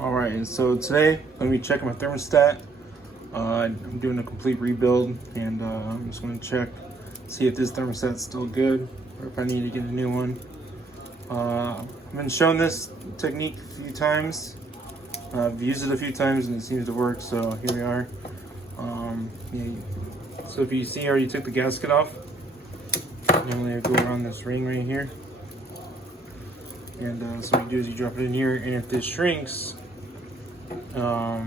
Alright, and so today I'm going to be checking my thermostat. I'm doing a complete rebuild, and I'm just going to check, see if this thermostat's still good, or if I need to get a new one. I've been shown this technique a few times. I've used it a few times and it seems to work, so here we are. So if you see, I already took the gasket off. Normally I go around this ring right here. And so what you do is you drop it in here, and if this shrinks, that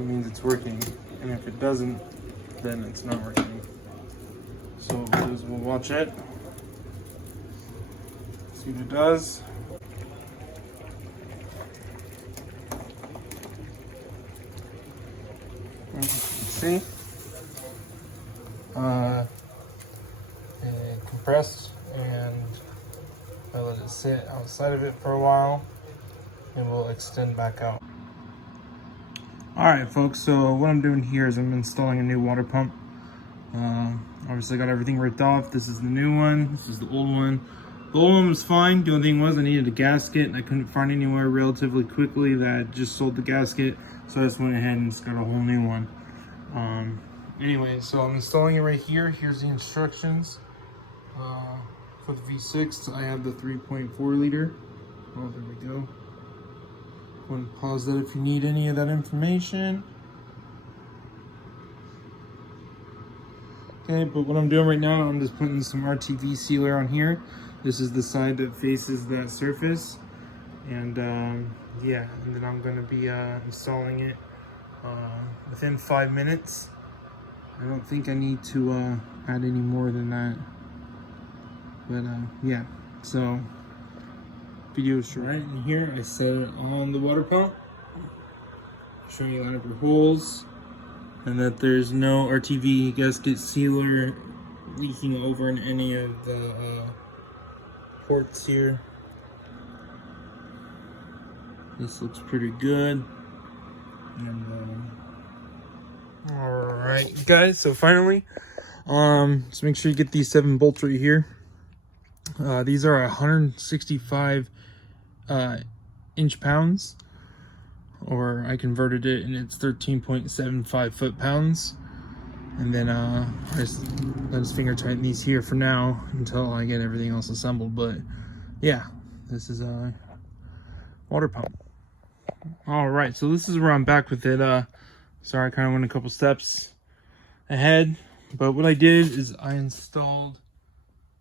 means it's working. And if it doesn't, then it's not working. So what we'll do is we'll watch it, see what it does. And you can see, it compressed, and I let it sit outside of it for a while, and we'll extend back out. Alright folks, so what I'm doing here is I'm installing a new water pump. Obviously I got everything ripped off. This is the new one, this is the old one. The old one was fine. The only thing was I needed a gasket, and I couldn't find anywhere relatively quickly that just sold the gasket, so I just went ahead and just got a whole new one. Anyway, so I'm installing it right here. Here's the instructions. For the V6, I have the 3.4 liter. Oh, there we go. Go ahead and pause that if you need any of that information. Okay, but what I'm doing right now, I'm just putting some RTV sealer on here. This is the side that faces that surface. And yeah, and then I'm going to be installing it within 5 minutes. I don't think I need to add any more than that. But yeah, so video is short. Right in here, I set it on the water pump, showing you line up your holes, and that there's no RTV gasket sealer leaking over in any of the ports here. This looks pretty good. And all right, guys. So finally, just make sure you get these 7 bolts right here. These are 165 inch-pounds, or I converted it and it's 13.75 foot-pounds. And then I just finger tighten these here for now until I get everything else assembled. But yeah, this is a water pump. All right, so this is where I'm back with it. Sorry, I kind of went a couple steps ahead, but what I did is I installed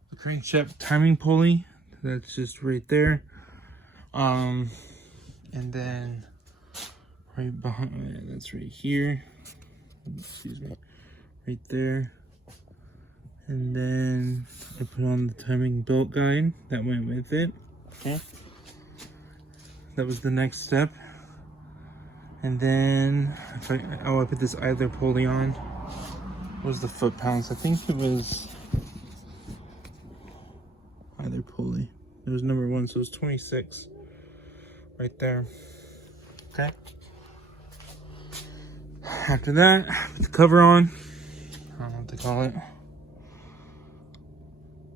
the crankshaft timing pulley. That's just right there. And then right behind, that's right here. Excuse me. Right there. And then I put on the timing belt guide that went with it. Okay. That was the next step. And then I put this idler pulley on. What was the foot-pounds? I think it was idler pulley. It was number 1, so it was 26 right there. Okay. After that, put the cover on. I don't know what they call it.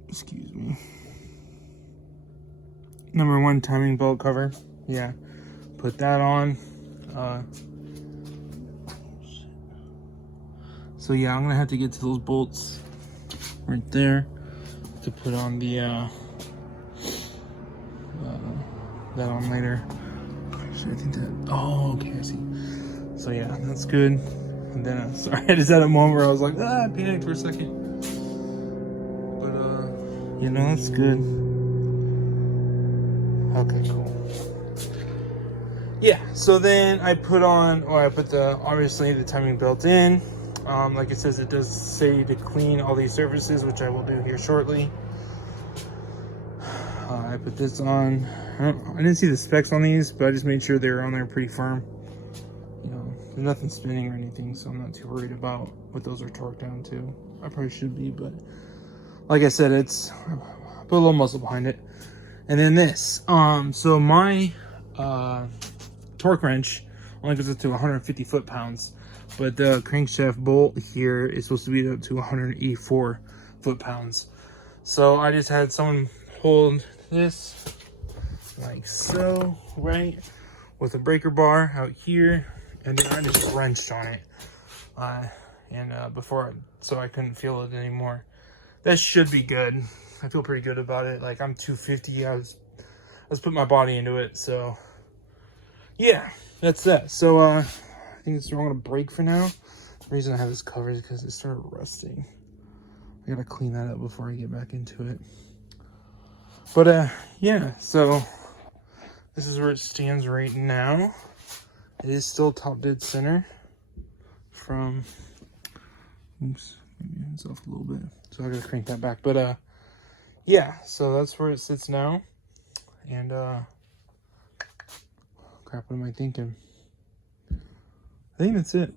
Excuse me. Number 1 timing belt cover. Yeah. Put that on. So yeah, I'm gonna have to get to those bolts right there to put on the that on later. Actually, I think that. Oh, okay, I see. So yeah, that's good. And then sorry, I just had a moment where I was like, I panicked for a second. But you know, that's good. Okay, cool. Yeah, so then I put on, or I put obviously the timing belt in. Like it says, it does say to clean all these surfaces, which I will do here shortly. I put this on. I didn't see the specs on these, but I just made sure they were on there pretty firm. You know, there's nothing spinning or anything, so I'm not too worried about what those are torqued down to. I probably should be, but like I said, I put a little muscle behind it. And then this, so my torque wrench only goes up to 150 foot-pounds, but the crankshaft bolt here is supposed to be up to 184 foot-pounds. So I just had someone hold this like so, right? with a breaker bar out here, and then I just wrenched on it. So I couldn't feel it anymore. That should be good. I feel pretty good about it. Like, I'm 250. I was putting my body into it. So yeah, that's that. So I think I'm gonna break for now. The reason I have this covered is because it started rusting. I gotta clean that up before I get back into it. But yeah, so this is where it stands right now. It is still top dead center from, oops, maybe it's off a little bit. So I gotta crank that back. But yeah, so that's where it sits now. And crap, what am I thinking? I think that's it.